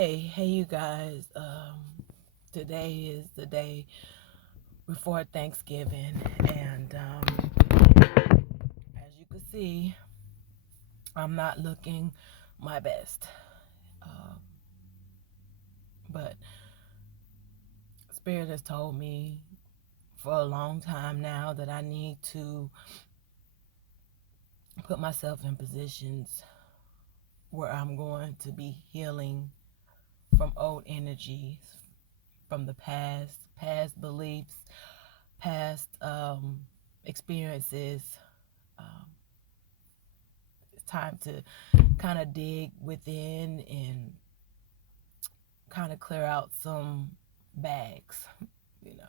Hey, you guys. Today is the day before Thanksgiving, and as you can see, I'm not looking my best. Um, but Spirit has told me for a long time now that I need to put myself in positions where I'm going to be healing from old energies, from the past beliefs, past experiences. Um, it's time to kind of dig within and kind of clear out some bags. You know,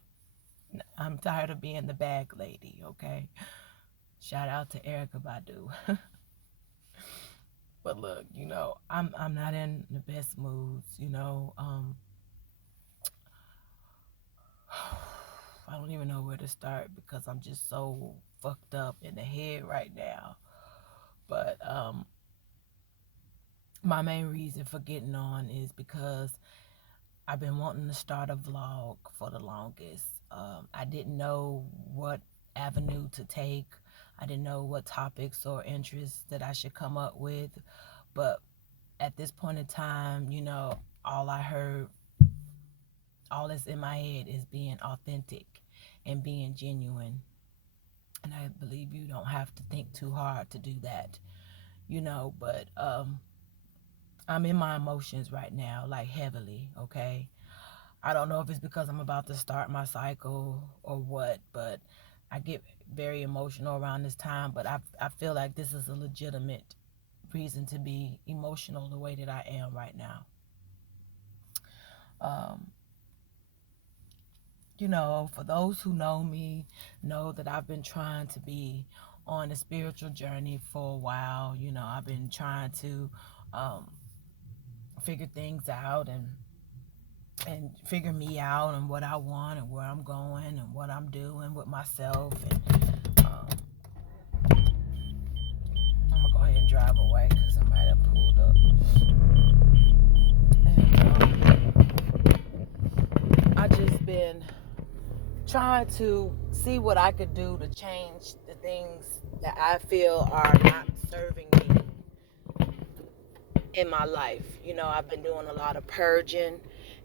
I'm tired of being the bag lady. Okay, shout out to Erica Badu. But look, I'm not in the best moods. I don't even know where to start because I'm just so fucked up in the head right now. But my main reason for getting on is because I've been wanting to start a vlog for the longest. I didn't know what avenue to take. I didn't know what topics or interests that I should come up with. But at this point in time, all I heard, all that's in my head is being authentic and being genuine. And I believe you don't have to think too hard to do that, but I'm in my emotions right now, like heavily, okay? I don't know if it's because I'm about to start my cycle or what, but I get very emotional around this time. But I feel like this is a legitimate reason to be emotional the way that I am right now. Um, for those who know me, know that I've been trying to be on a spiritual journey for a while. I've been trying to figure things out and figure me out and what I want and where I'm going and what I'm doing with myself. And I'm gonna go ahead and drive away because I might have pulled up. And I just been trying to see what I could do to change the things that I feel are not serving me in my life. I've been doing a lot of purging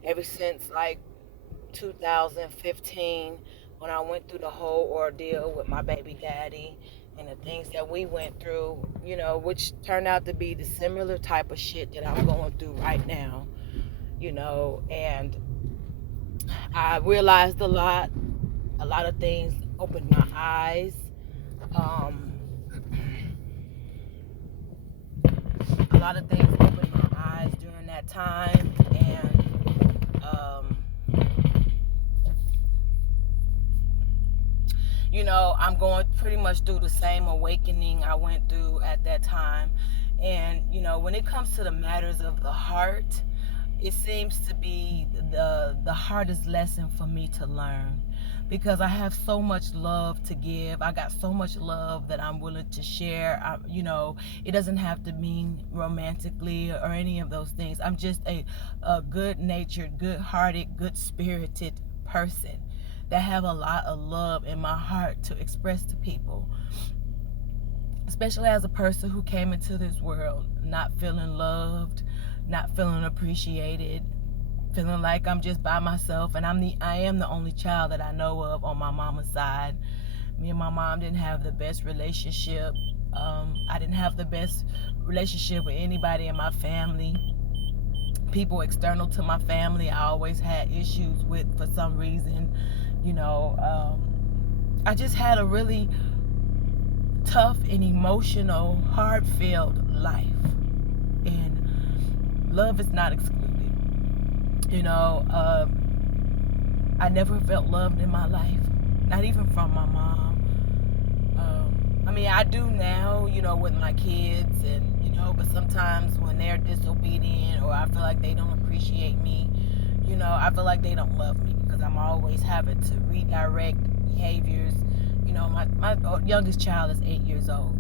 ever since like 2015 when I went through the whole ordeal with my baby daddy and the things that we went through, which turned out to be the similar type of shit that I'm going through right now, and I realized a lot of things opened my eyes. Um, a lot of things opened my eyes during that time, and I'm going pretty much through the same awakening I went through at that time. And when it comes to the matters of the heart, it seems to be the hardest lesson for me to learn, because I have so much love to give. I got so much love that I'm willing to share. It doesn't have to mean romantically or any of those things. I'm just a good-natured, good-hearted, good-spirited person that have a lot of love in my heart to express to people, especially as a person who came into this world not feeling loved, not feeling appreciated, feeling like I'm just by myself. And I am the only child that I know of on my mama's side. Me and my mom didn't have the best relationship. I didn't have the best relationship with anybody in my family. People external to my family I always had issues with for some reason. I just had a really tough and emotional, heart-filled life. And love is not excluded. I never felt loved in my life, not even from my mom. I do now, with my kids, and but sometimes when they're disobedient or I feel like they don't appreciate me, I feel like they don't love me because I'm always having to redirect behaviors. My youngest child is 8 years old.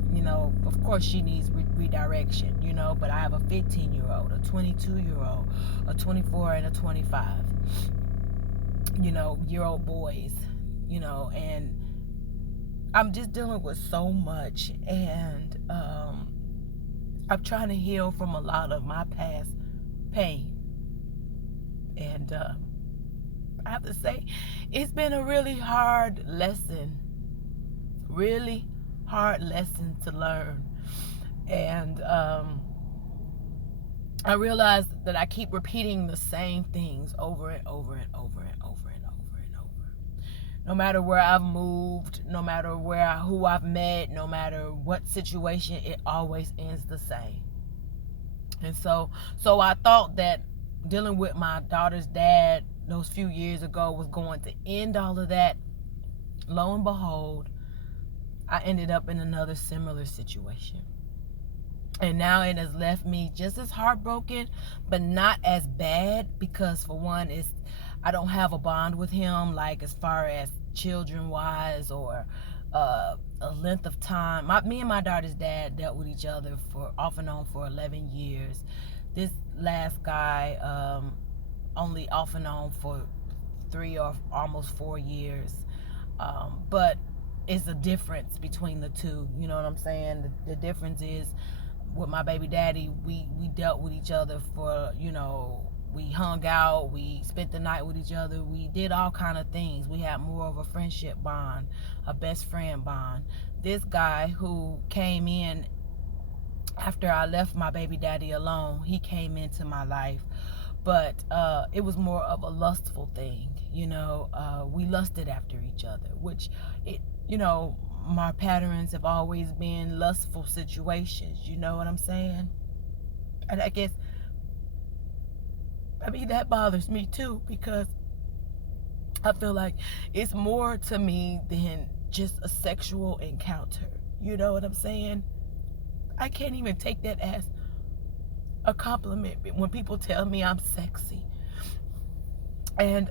Of course she needs redirection, but I have a 15-year-old, a 22-year-old, a 24, and a 25, year old boys, and I'm just dealing with so much, and I'm trying to heal from a lot of my past pain. And I have to say, it's been a really hard lesson to learn. And I realized that I keep repeating the same things over and over and over and over and over and over. No matter where I've moved, no matter who I've met, no matter what situation, it always ends the same. And so I thought that dealing with my daughter's dad those few years ago was going to end all of that. Lo and behold, I ended up in another similar situation. And now it has left me just as heartbroken, but not as bad, because for one, I don't have a bond with him, like as far as children wise or a length of time. Me and my daughter's dad dealt with each other for off and on for 11 years. This last guy only off and on for 3 or almost 4 years. But it's a difference between the two. You know what I'm saying? The difference is, with my baby daddy, we dealt with each other for, we hung out, we spent the night with each other, we did all kind of things. We had more of a friendship bond, a best friend bond. This guy who came in after I left my baby daddy alone, he came into my life, but it was more of a lustful thing. We lusted after each other, which my patterns have always been lustful situations. You know what I'm saying? And I guess, that bothers me too, because I feel like it's more to me than just a sexual encounter. You know what I'm saying? I can't even take that as a compliment when people tell me I'm sexy. And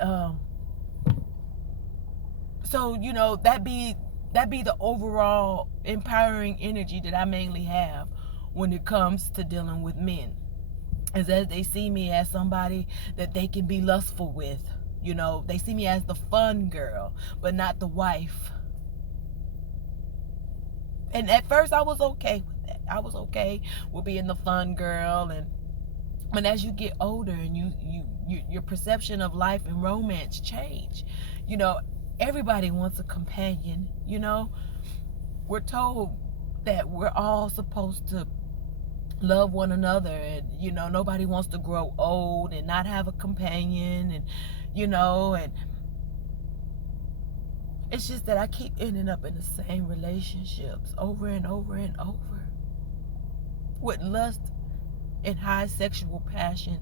so that be the overall empowering energy that I mainly have when it comes to dealing with men, is that they see me as somebody that they can be lustful with. They see me as the fun girl, but not the wife. And at first I was okay with that. I was okay with being the fun girl, and as you get older and your perception of life and romance change. Everybody wants a companion. We're told that we're all supposed to love one another, and nobody wants to grow old and not have a companion, and and it's just that I keep ending up in the same relationships over and over and over, with lust and high sexual passion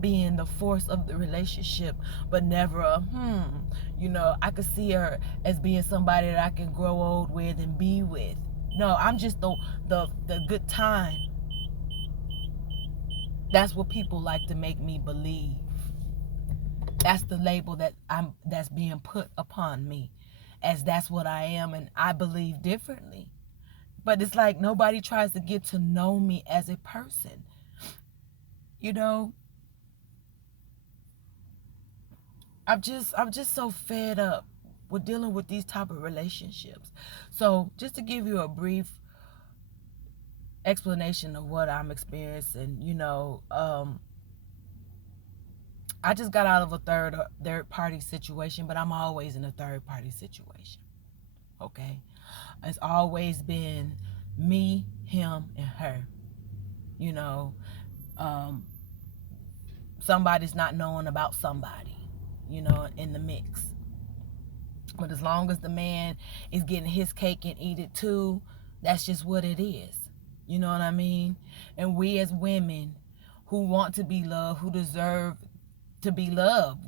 being the force of the relationship, but never I could see her as being somebody that I can grow old with and be with. No, I'm just the good time. That's what people like to make me believe. That's the label that's being put upon me, as that's what I am, and I believe differently. But it's like nobody tries to get to know me as a person. I'm just so fed up with dealing with these type of relationships. So just to give you a brief explanation of what I'm experiencing, I just got out of a third party situation, but I'm always in a third party situation. Okay? It's always been me, him, and her. Somebody's not knowing about somebody, in the mix. But as long as the man is getting his cake and eat it too, that's just what it is. You know what I mean? And we as women who want to be loved, who deserve to be loved,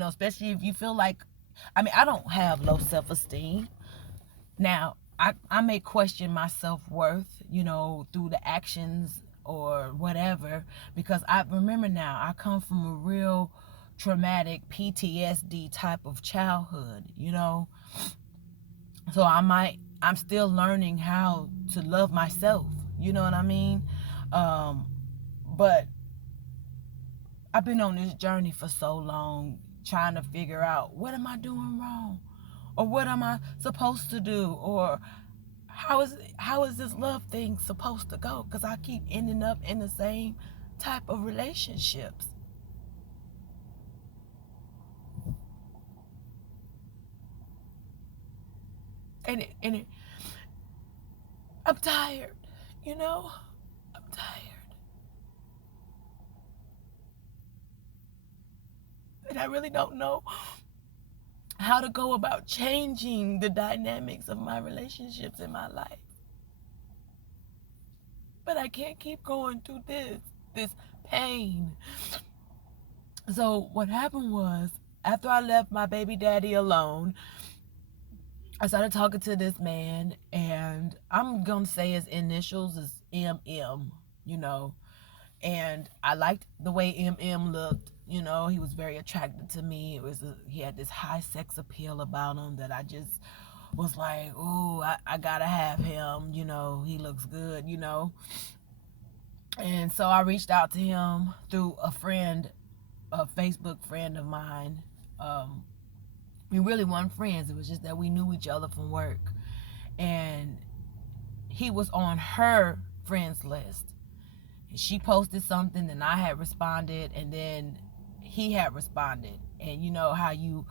especially if you feel like, I don't have low self-esteem. Now, I may question my self-worth, through the actions or whatever, because I remember now, I come from a real traumatic PTSD type of childhood, so I'm still learning how to love myself, You know what I mean? But I've been on this journey for so long trying to figure out, what am I doing wrong? Or what am I supposed to do? Or how is this love thing supposed to go? Because I keep ending up in the same type of relationships. And I'm tired, you know? I'm tired. And I really don't know how to go about changing the dynamics of my relationships in my life. But I can't keep going through this pain. So what happened was, after I left my baby daddy alone, I started talking to this man, and I'm gonna say his initials is MM, you know. And I liked the way MM looked. You know, he was very attractive to me. He had this high sex appeal about him that I just was like, ooh, I gotta have him. You know, he looks good. You know, and so I reached out to him through a friend, a Facebook friend of mine. We really weren't friends. It was just that we knew each other from work, and he was on her friends list. She posted something, and I had responded, and then he had responded. And you know how you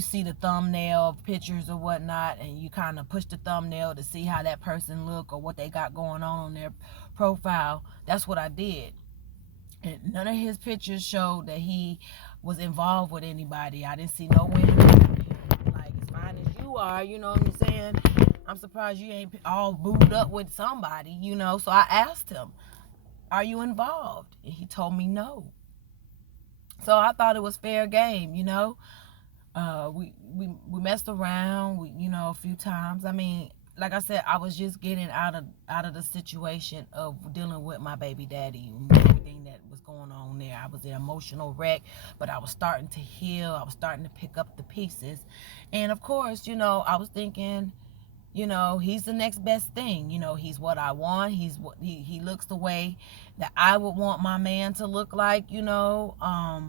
see the thumbnail of pictures or whatnot, and you kind of push the thumbnail to see how that person look or what they got going on their profile. That's what I did. And none of his pictures showed that he was involved with anybody. I didn't see no women. Like, as fine as you are, you know what I'm saying? I'm surprised you ain't all booed up with somebody, you know. So I asked him, are you involved? And he told me no. So I thought it was fair game, you know. We messed around, a few times. I mean, like I said, I was just getting out of the situation of dealing with my baby daddy and everything that was going on there. I was an emotional wreck, but I was starting to heal. I was starting to pick up the pieces, and of course, I was thinking, he's the next best thing. He's what I want. He looks the way that I would want my man to look like. I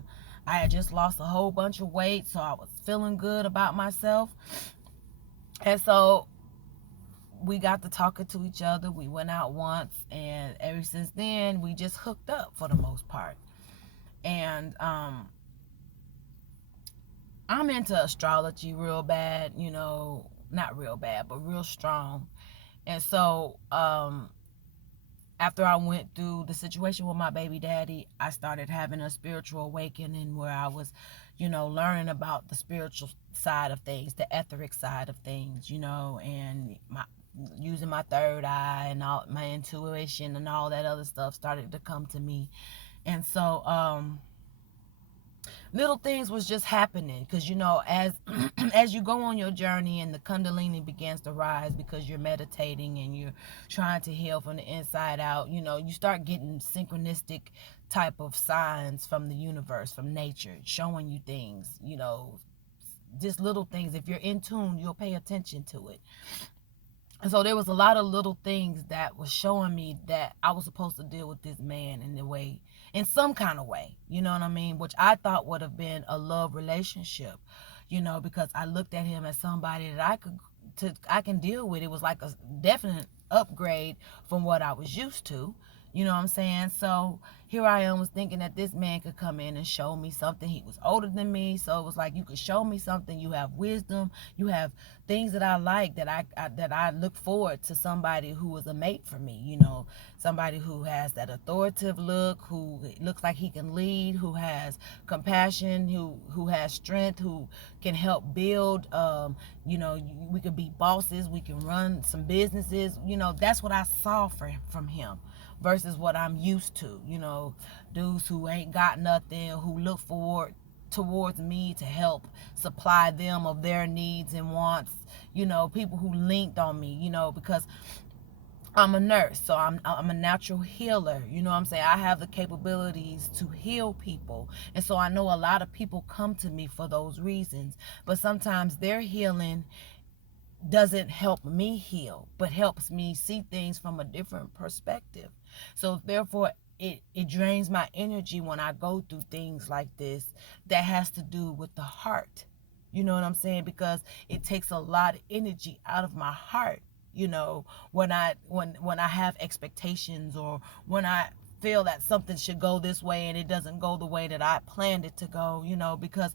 had just lost a whole bunch of weight, so I was feeling good about myself. And so we got to talking to each other. We went out once, and ever since then, we just hooked up for the most part. And I'm into astrology real bad, not real bad, but real strong. And so after I went through the situation with my baby daddy, I started having a spiritual awakening where I was, learning about the spiritual side of things, the etheric side of things, and using my third eye and all my intuition and all that other stuff started to come to me. And so little things was just happening because as as you go on your journey and the kundalini begins to rise because you're meditating and you're trying to heal from the inside out, you start getting synchronistic type of signs from the universe, from nature, showing you things, just little things. If you're in tune, you'll pay attention to it. And so there was a lot of little things that was showing me that I was supposed to deal with this man in some kind of way, you know what I mean? Which I thought would have been a love relationship, because I looked at him as somebody that I can deal with. It was like a definite upgrade from what I was used to. You know what I'm saying? So here I am, was thinking that this man could come in and show me something. He was older than me, so it was like, you could show me something. You have wisdom. You have things that I like, that I look forward to somebody who is a mate for me. Somebody who has that authoritative look, who looks like he can lead, who has compassion, who has strength, who can help build. We could be bosses. We can run some businesses. That's what I saw from him. Versus what I'm used to, dudes who ain't got nothing, who look forward towards me to help supply them of their needs and wants, people who linked on me, because I'm a nurse, so I'm a natural healer. You know what I'm saying? I have the capabilities to heal people. And so I know a lot of people come to me for those reasons. But sometimes their healing doesn't help me heal, but helps me see things from a different perspective. So therefore, it drains my energy when I go through things like this that has to do with the heart. You know what I'm saying? Because it takes a lot of energy out of my heart, you know, when I have expectations, or when I feel that something should go this way and it doesn't go the way that I planned it to go, you know, because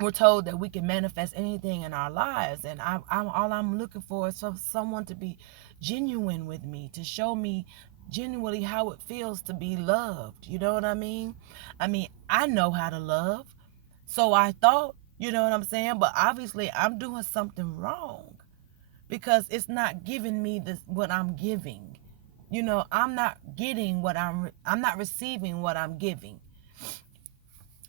we're told that we can manifest anything in our lives, and I'm all I'm looking for is for someone to be genuine with me, to show me genuinely how it feels to be loved. You know what I mean? I know how to love, so I thought, you know what I'm saying, but obviously I'm doing something wrong, because it's not giving me this what I'm giving. You know, I'm not getting what I'm not receiving what I'm giving.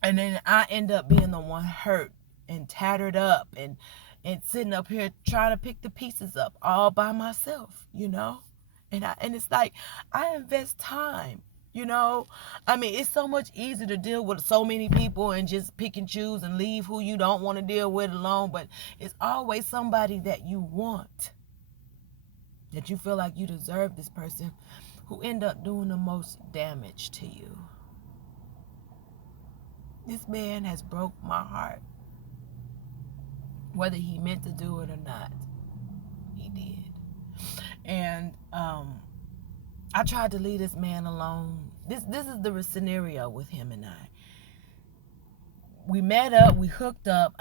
And then I end up being the one hurt and tattered up, and sitting up here trying to pick the pieces up all by myself, you know. And it's like, I invest time, you know. It's so much easier to deal with so many people and just pick and choose and leave who you don't want to deal with alone. But it's always somebody that you want, that you feel like you deserve this person, who end up doing the most damage to you. This man has broke my heart. Whether he meant to do it or not, he did. And I tried to leave this man alone. This is the scenario with him and I. We met up, we hooked up.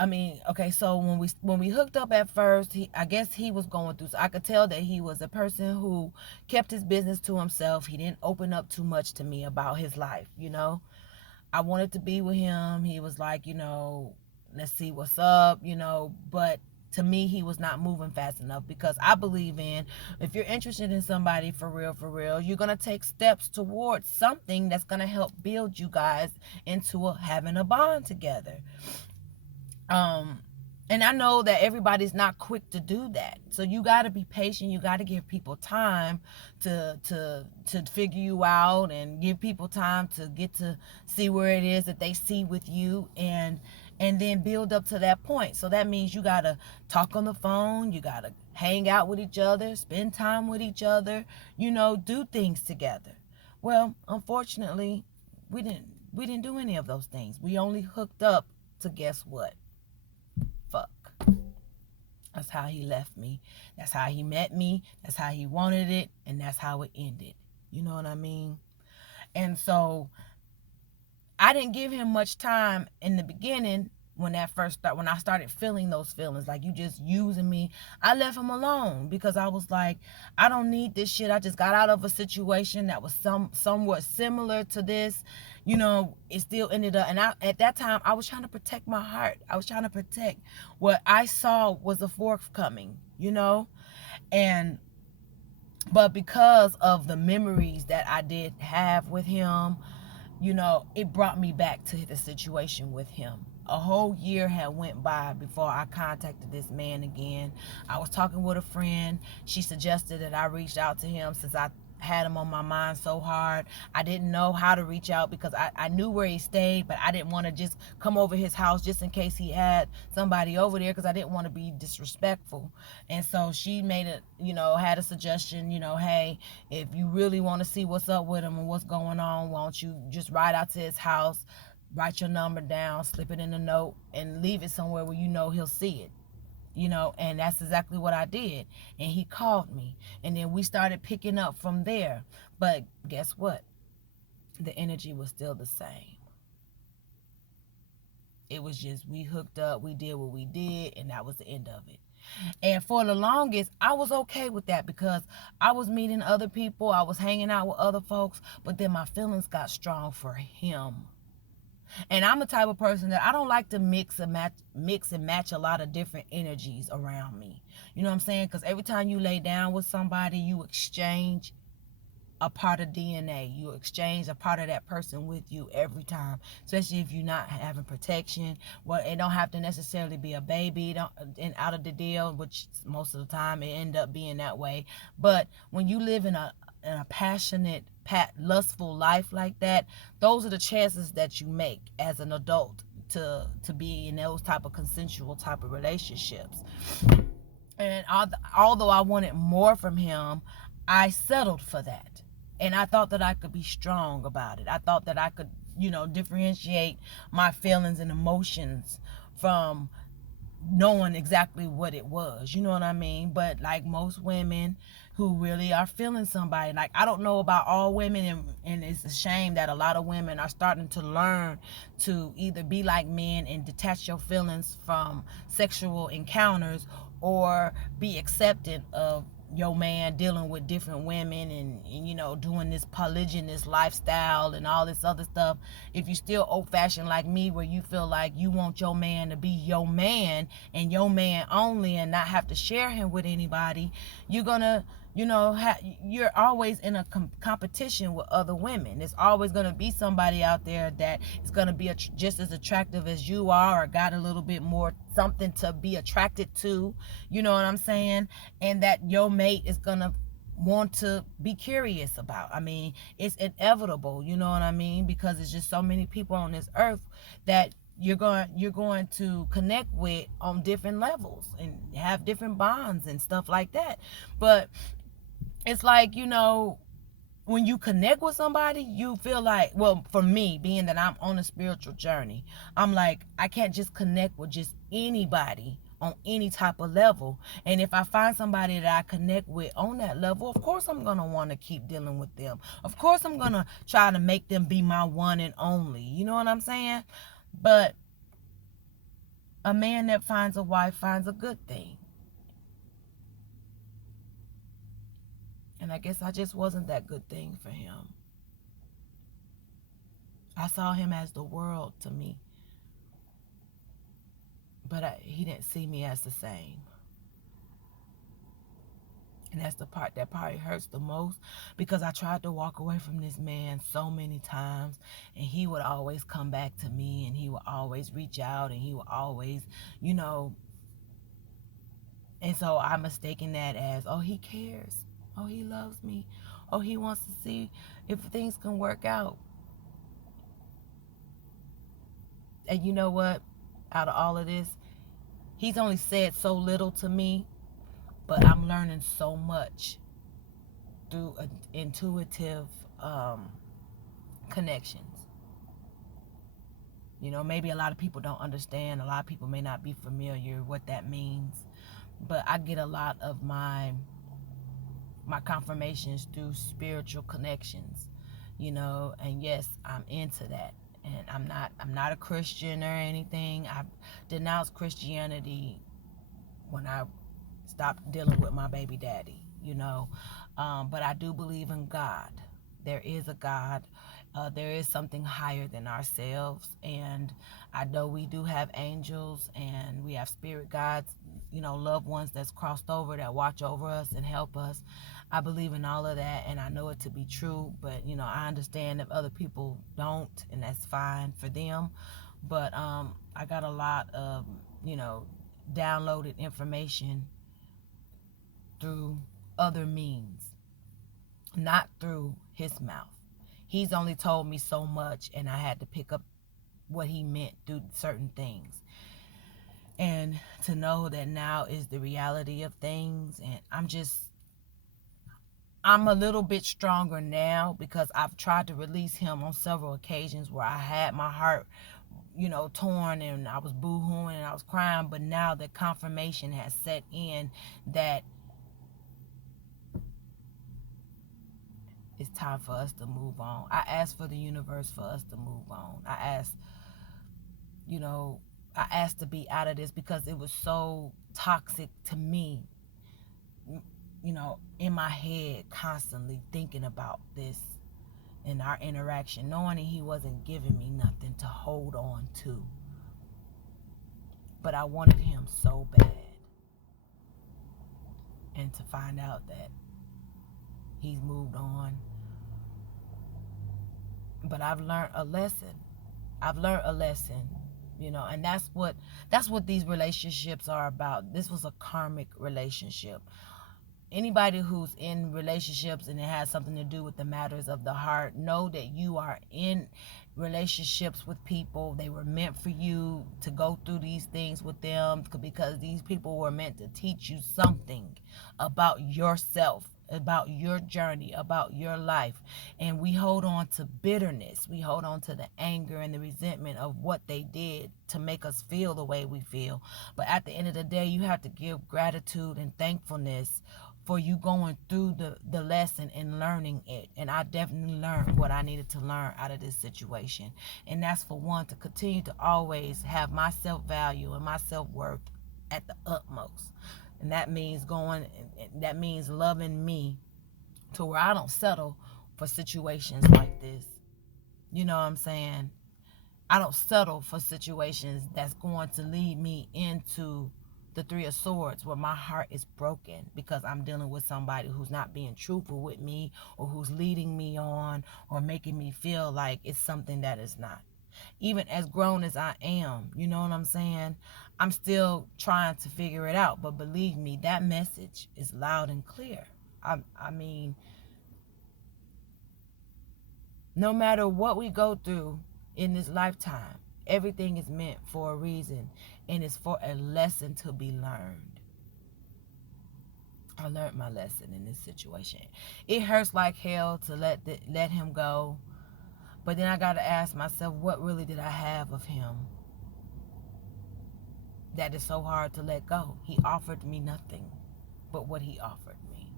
So when we hooked up at first, I guess he was going through. So I could tell that he was a person who kept his business to himself. He didn't open up too much to me about his life, you know. I wanted to be with him. He was like, you know, let's see what's up, you know. But to me, he was not moving fast enough, because I believe in, if you're interested in somebody for real, you're going to take steps towards something that's going to help build you guys into having a bond together. And I know that everybody's not quick to do that. So you got to be patient. You got to give people time to figure you out, and give people time to get to see where it is that they see with you, and then build up to that point. So that means you got to talk on the phone. You got to hang out with each other, spend time with each other, you know, do things together. Well, unfortunately, we didn't do any of those things. We only hooked up to, guess what? Fuck. That's how he left me. That's how he met me. That's how he wanted it. And that's how it ended. You know what I mean? And so I didn't give him much time in the beginning. When I started feeling those feelings, like, you just using me, I left him alone, because I was like, I don't need this shit. I just got out of a situation that was somewhat similar to this. You know, it still ended up, and at that time I was trying to protect my heart. I was trying to protect what I saw was a forthcoming, you know. But because of the memories that I did have with him, you know, it brought me back to the situation with him. A whole year had went by before I contacted this man again. I was talking with a friend. She suggested that I reached out to him, since I had him on my mind so hard. I didn't know how to reach out, because I knew where he stayed, but I didn't want to just come over his house just in case he had somebody over there, because I didn't want to be disrespectful. And so she had a suggestion, you know, hey, if you really want to see what's up with him and what's going on, why don't you just ride out to his house, write your number down, slip it in a note, and leave it somewhere where you know he'll see it. You know, and that's exactly what I did. And he called me, and then we started picking up from there. But guess what? The energy was still the same. It was just, we hooked up, we did what we did, and that was the end of it. And for the longest, I was okay with that, because I was meeting other people, I was hanging out with other folks, but then my feelings got strong for him. And I'm the type of person that I don't like to mix and match a lot of different energies around me. You know what I'm saying? Because every time you lay down with somebody, you exchange a part of DNA. You exchange a part of that person with you every time, especially if you're not having protection. Well, it don't have to necessarily be a baby and out of the deal, which most of the time it end up being that way. But when you live in a passionate, lustful life like that, those are the chances that you make as an adult to be in those type of consensual type of relationships. And although I wanted more from him, I settled for that. And I thought that I could be strong about it. I thought that I could, differentiate my feelings and emotions from knowing exactly what it was. You know what I mean? But like most women who really are feeling somebody, like I don't know about all women, and it's a shame that a lot of women are starting to learn to either be like men and detach your feelings from sexual encounters, or be accepting of your man dealing with different women, and doing this polygynous lifestyle and all this other stuff. If you still old fashioned like me, where you feel like you want your man to be your man and your man only, and not have to share him with anybody, you're gonna you're always in a competition with other women. There's always going to be somebody out there that is going to be just as attractive as you are, or got a little bit more something to be attracted to. You know what I'm saying? And that your mate is going to want to be curious about. I mean, it's inevitable, you know what I mean? Because it's just so many people on this earth that you're going to connect with on different levels and have different bonds and stuff like that. But it's like, when you connect with somebody, you feel like, well, for me, being that I'm on a spiritual journey, I'm like, I can't just connect with just anybody on any type of level. And if I find somebody that I connect with on that level, of course I'm going to want to keep dealing with them. Of course I'm going to try to make them be my one and only. You know what I'm saying? But a man that finds a wife finds a good thing. And I guess I just wasn't that good thing for him. I saw him as the world to me, but he didn't see me as the same. And that's the part that probably hurts the most, because I tried to walk away from this man so many times, and he would always come back to me, and he would always reach out, and he would always, and so I'm mistaking that as, oh, he cares. Oh, he loves me. Oh, he wants to see if things can work out. And you know what? Out of all of this, he's only said so little to me, but I'm learning so much through intuitive connections. Maybe a lot of people don't understand. A lot of people may not be familiar what that means. But I get a lot of my confirmations through spiritual connections, and yes, I'm into that. And I'm not a Christian or anything. I denounced Christianity when I stopped dealing with my baby daddy, but I do believe in God. There is a God. There is something higher than ourselves, and I know we do have angels, and we have spirit guides, loved ones that's crossed over, that watch over us and help us. I believe in all of that, and I know it to be true, but I understand if other people don't, and that's fine for them. But I got a lot of downloaded information through other means, not through his mouth. He's only told me so much, and I had to pick up what he meant through certain things. And to know that now is the reality of things, and I'm a little bit stronger now, because I've tried to release him on several occasions where I had my heart, torn, and I was boo-hooing and I was crying. But now the confirmation has set in that it's time for us to move on. I asked for the universe for us to move on. I asked to be out of this, because it was so toxic to me, in my head, constantly thinking about this and our interaction, knowing that he wasn't giving me nothing to hold on to. But I wanted him so bad. And to find out that he's moved on. But I've learned a lesson. And that's what these relationships are about. This was a karmic relationship. anybody who's in relationships and it has something to do with the matters of the heart, know that you are in relationships with people. They were meant for you to go through these things with them, because these people were meant to teach you something about yourself, about your journey, about your life. And we hold on to bitterness. We hold on to the anger and the resentment of what they did to make us feel the way we feel. But at the end of the day, you have to give gratitude and thankfulness for you going through the lesson and learning it. And I definitely learned what I needed to learn out of this situation. And that's, for one, to continue to always have my self-value and my self-worth at the utmost. And that means loving me to where I don't settle for situations like this. You know what I'm saying? I don't settle for situations that's going to lead me into the Three of Swords, where my heart is broken because I'm dealing with somebody who's not being truthful with me, or who's leading me on, or making me feel like it's something that is not. Even as grown as I am, you know what I'm saying? I'm still trying to figure it out. But believe me, that message is loud and clear. I mean, no matter what we go through in this lifetime, everything is meant for a reason, and it's for a lesson to be learned. I learned my lesson in this situation. It hurts like hell to let him go, but then I got to ask myself, what really did I have of him that is so hard to let go? He offered me nothing but what he offered me.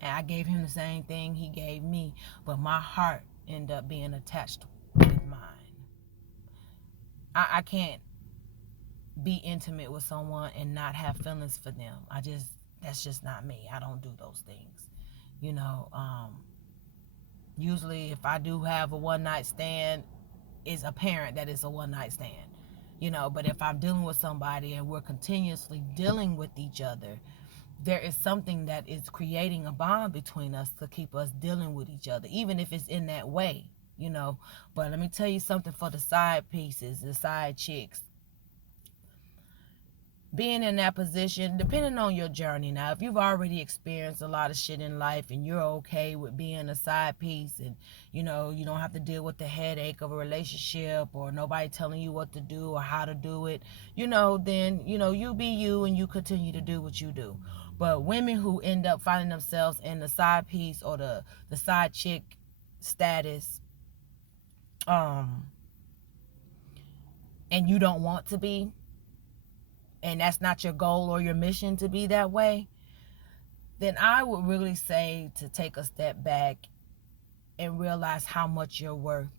And I gave him the same thing he gave me, but my heart ended up being attached with mine. I can't be intimate with someone and not have feelings for them. That's just not me. I don't do those things. You know, usually if I do have a one night stand, it's apparent that it's a one night stand. You know, but if I'm dealing with somebody and we're continuously dealing with each other, there is something that is creating a bond between us to keep us dealing with each other, even if it's in that way, you know. But let me tell you something, for the side pieces, the side chicks, being in that position, depending on your journey. Now, if you've already experienced a lot of shit in life and you're okay with being a side piece, and you know, you don't have to deal with the headache of a relationship or nobody telling you what to do or how to do it, you know, then, you know, you be you and you continue to do what you do. But women who end up finding themselves in the side piece or the side chick status, and you don't want to be, and that's not your goal or your mission to be that way, then I would really say to take a step back and realize how much you're worth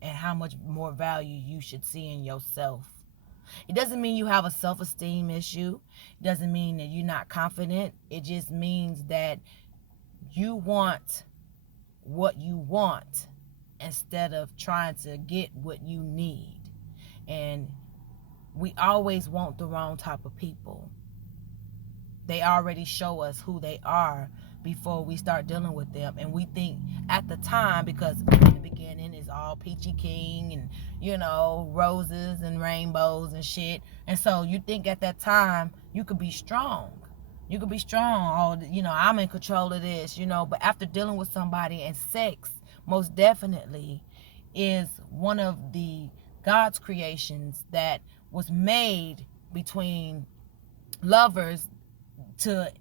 and how much more value you should see in yourself. It doesn't mean you have a self-esteem issue. It doesn't mean that you're not confident. It just means that you want what you want instead of trying to get what you need. And we always want the wrong type of people. They already show us who they are before we start dealing with them. And we think at the time, because in the beginning it's all peachy keen and, you know, roses and rainbows and shit. And so you think at that time you could be strong. You could be strong. Oh, you know, I'm in control of this, you know. But after dealing with somebody, and sex most definitely is one of the God's creations that was made between lovers to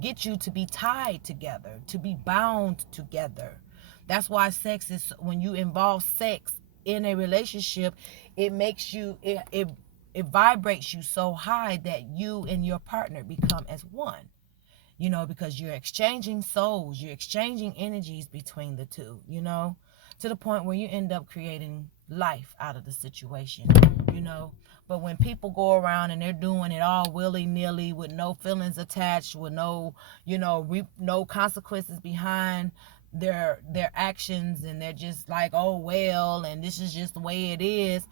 get you to be tied together, to be bound together. That's why sex is, when you involve sex in a relationship, it makes you, it vibrates you so high that you and your partner become as one. You know, because you're exchanging souls, you're exchanging energies between the two, you know, to the point where you end up creating life out of the situation, you know. But when people go around and they're doing it all willy-nilly with no feelings attached, with no, you know, no consequences behind their actions, and they're just like, oh well, and this is just the way it is,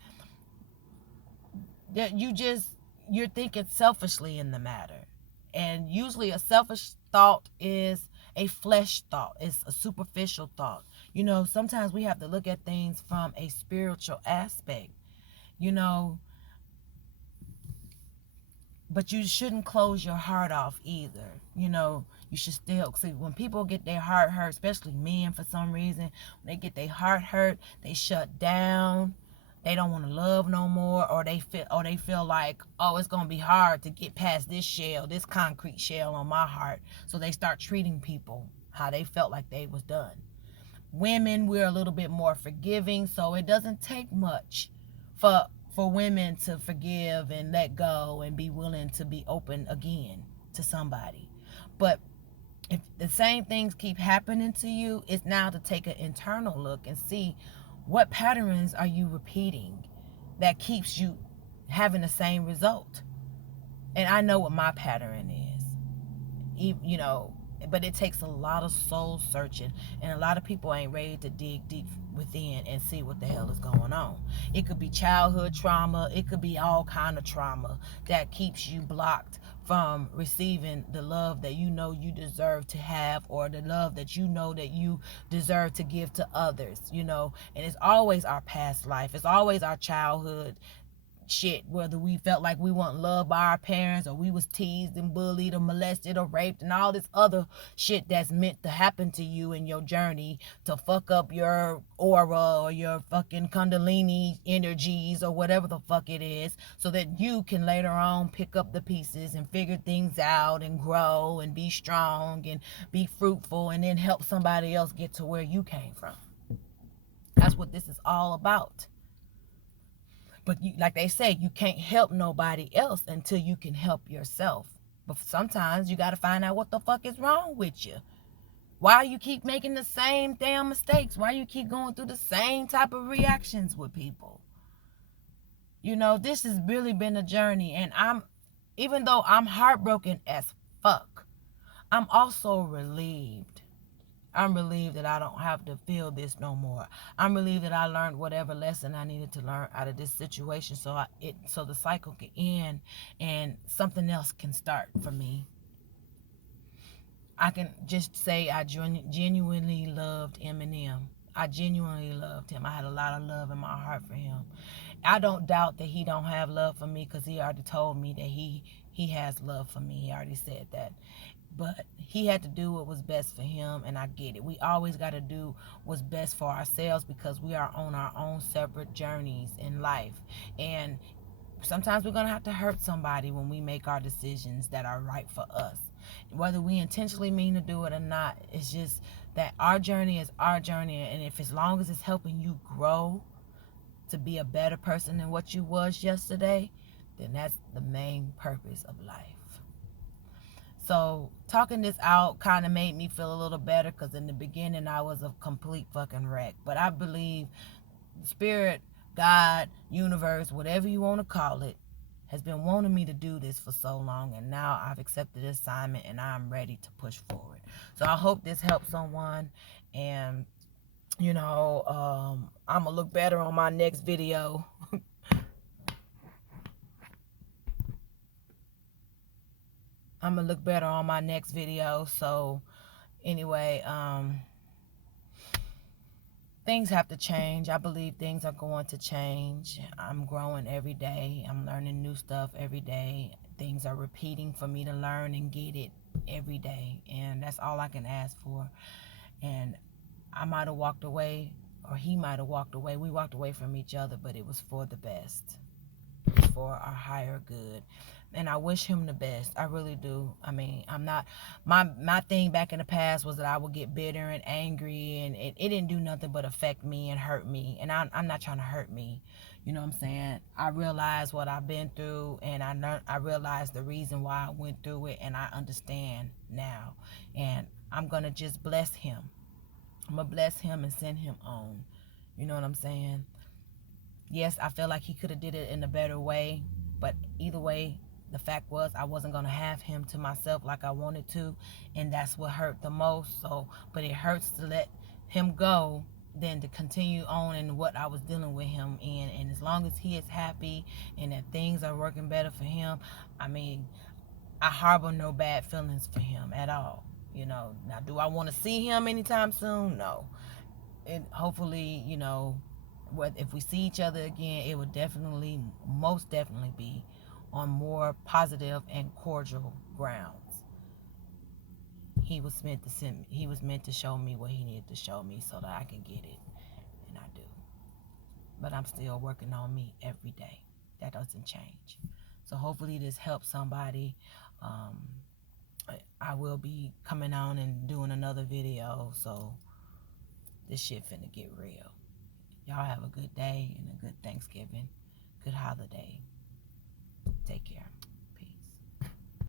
that you're thinking selfishly in the matter. And usually a selfish thought is a flesh thought. It's a superficial thought. You know, sometimes we have to look at things from a spiritual aspect. You know, But you shouldn't close your heart off either. You know, you should still see when people get their heart hurt, especially men for some reason, when they get their heart hurt, they shut down. They don't want to love no more, or they feel like, oh, it's gonna be hard to get past this shell, this concrete shell on my heart. So they start treating people how they felt like they was done. Women, we're a little bit more forgiving, so it doesn't take much for women to forgive and let go and be willing to be open again to somebody. But if the same things keep happening to you, it's now to take an internal look and see what patterns are you repeating that keeps you having the same result. And I know what my pattern is. You know, but it takes a lot of soul searching, and a lot of people ain't ready to dig deep within and see what the hell is going on. It could be childhood trauma, it could be all kind of trauma that keeps you blocked from receiving the love that you know you deserve to have, or the love that you know that you deserve to give to others, you know. And it's always our past life, it's always our childhood shit, whether we felt like we weren't loved by our parents, or we was teased and bullied or molested or raped and all this other shit that's meant to happen to you in your journey to fuck up your aura or your fucking kundalini energies or whatever the fuck it is, so that you can later on pick up the pieces and figure things out and grow and be strong and be fruitful, and then help somebody else get to where you came from. That's what this is all about. But you, like they say, you can't help nobody else until you can help yourself. But sometimes you got to find out what the fuck is wrong with you. Why you keep making the same damn mistakes? Why you keep going through the same type of reactions with people? You know, this has really been a journey. And even though I'm heartbroken as fuck, I'm also relieved. I'm relieved that I don't have to feel this no more. I'm relieved that I learned whatever lesson I needed to learn out of this situation, so the cycle can end and something else can start for me. I can just say I genuinely loved Eminem. I genuinely loved him. I had a lot of love in my heart for him. I don't doubt that he don't have love for me, because he already told me that he has love for me. He already said that. But he had to do what was best for him, and I get it. We always got to do what's best for ourselves, because we are on our own separate journeys in life. And sometimes we're going to have to hurt somebody when we make our decisions that are right for us. Whether we intentionally mean to do it or not, it's just that our journey is our journey. And if as long as it's helping you grow to be a better person than what you was yesterday, then that's the main purpose of life. So talking this out kind of made me feel a little better, because in the beginning I was a complete fucking wreck. But I believe Spirit, God, universe, whatever you want to call it, has been wanting me to do this for so long, and now I've accepted the assignment and I'm ready to push forward. So I hope this helps someone, and you know, I'm gonna look better on my next video. I'm gonna look better on my next video. So anyway, things have to change. I believe things are going to change. I'm growing every day. I'm learning new stuff every day. Things are repeating for me to learn and get it every day, and that's all I can ask for. And I might have walked away, or he might have walked away. We walked away from each other, but it was for the best. It was for our higher good. And I wish him the best. I really do. I mean, I'm not, my thing back in the past was that I would get bitter and angry, and it didn't do nothing but affect me and hurt me. And I'm not trying to hurt me. You know what I'm saying? I realized what I've been through, and I realized the reason why I went through it, and I understand now. And I'm going to just bless him. I'm going to bless him and send him on. You know what I'm saying? Yes, I feel like he could have did it in a better way, but either way, the fact was I wasn't going to have him to myself like I wanted to, and that's what hurt the most. So, but it hurts to let him go than to continue on in what I was dealing with him in. And as long as he is happy and that things are working better for him, I mean, I harbor no bad feelings for him at all. You know, now do I want to see him anytime soon? No. And hopefully, you know, if we see each other again, it would definitely, most definitely be on more positive and cordial grounds. He was meant to send me, he was meant to show me what he needed to show me so that I can get it, and I do. But I'm still working on me every day. That doesn't change. So hopefully this helps somebody. I will be coming on and doing another video, so this shit finna get real. Y'all have a good day and a good Thanksgiving. Good holiday. Take care.